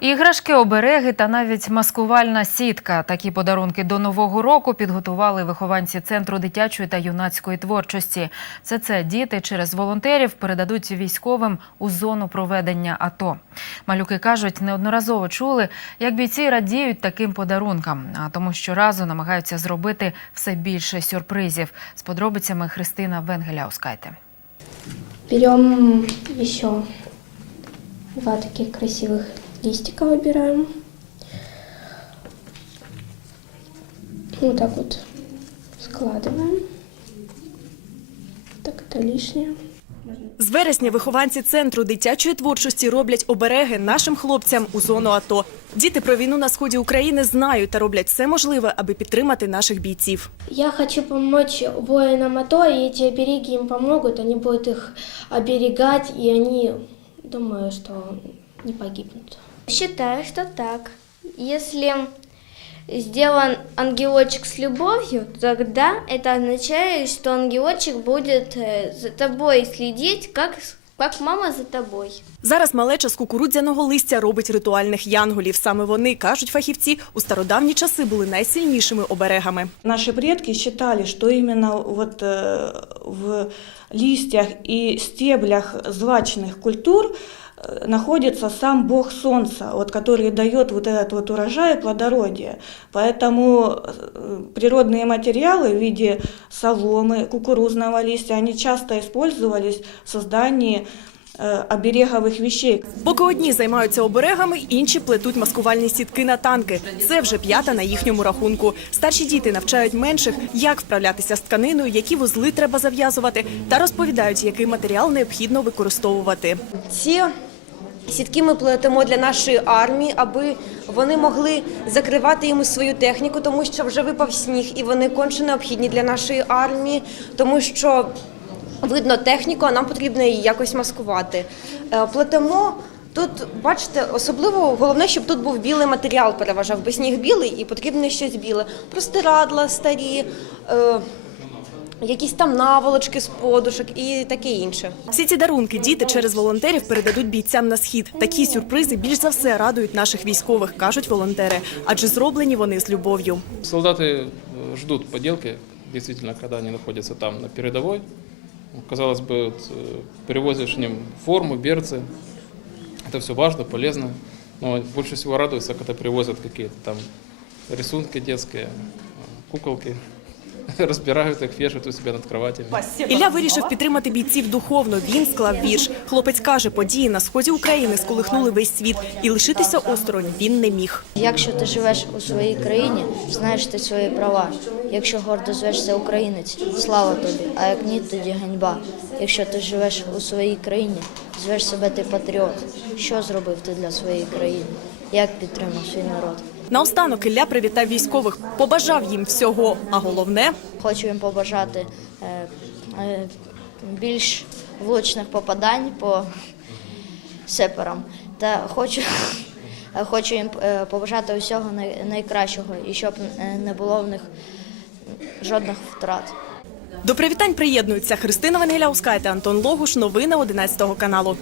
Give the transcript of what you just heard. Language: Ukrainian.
Іграшки, обереги та навіть маскувальна сітка. Такі подарунки до нового року підготували вихованці центру дитячої та юнацької творчості. Все це діти через волонтерів передадуть військовим у зону проведення АТО. Малюки кажуть, неодноразово чули, як бійці радіють таким подарункам, а тому щоразу намагаються зробити все більше сюрпризів. З подробицями Христина Венгеляускайте. Берем еще два таких красивых листика выбираем. Вот так вот складываем. Так, это лишнее. З вересня вихованці центру дитячої творчості роблять обереги нашим хлопцям у зону АТО. Діти про війну на сході України знають та роблять все можливе, аби підтримати наших бійців. Я хочу помочь воинам АТО, и эти обереги им помогут. Они будут их оберегать, и они, думаю, что не погибнут. Считаю, что так. Если сделан ангелочек с любовью, тогда это означает, что ангелочек будет э, за тобой следить, как, с- как мама за тобой. Зараз малеча з кукурудзяного листя робить ритуальних янголів. Саме вони, кажуть фахівці, у стародавні часи були найсильнішими оберегами. Наши предки считали, что именно вот э, в листьях и стеблях злачных культур э, Находится сам бог солнца, вот, который дает вот этот вот урожай и плодородие. Поэтому э, природные материалы в виде соломы, кукурузного листья, они часто использовались в создании э, обереговых вещей. Поки одні займаються оберегами, інші плетуть маскувальні сітки на танки. Це вже п'ята на їхньому рахунку. Старші діти навчають менших, як вправлятися з тканиною, які вузли треба зав'язувати, та розповідають, який матеріал необхідно використовувати. Ці сітки ми плетемо для нашої армії, аби вони могли закривати їм свою техніку, тому що вже випав сніг, і вони конче необхідні для нашої армії, тому що видно техніку, а нам потрібно її якось маскувати. Е, Плетемо. Тут, бачите, особливо головне, щоб тут був білий матеріал переважав, бо сніг білий і потрібно щось біле. Простирадла старі, е, якісь там наволочки з подушок і таке інше. Всі ці дарунки діти через волонтерів передадуть бійцям на схід. Такі сюрпризи більш за все радують наших військових, кажуть волонтери, адже зроблені вони з любов'ю. Солдаты э, ждут поделки, действительно, когда они находятся там на передовой Казалось бы, вот, э, перевозишь к ним форму, берцы. Это все важно, полезно. Но больше всего радуются, когда привозят какие-то там рисунки детские, э, куколки. Разбирают их, вешают у себя над кроватями. Ілля вирішив підтримати бійців духовно. Він склав вірш. Хлопець каже, події на сході України сколихнули весь світ, і лишитися осторонь він не міг. Якщо ти живеш у своїй країні, знаєш ти свої права. Якщо гордо звешся українець, слава тобі, а як ні, тоді ганьба. Якщо ти живеш у своїй країні, звеш себе ти патріот. Що зробив ти для своєї країни? Як підтримав свій народ? Наостанок Ілля привітав військових, побажав їм всього, а головне Хочу їм побажати е, е, більш влучних попадань по сеперам. Та хочу, хочу їм е, побажати усього найкращого і щоб не було в них жодних втрат. до привітань приєднуються Христина Венгеляускайте, Антон Логуш. Новини 11 каналу.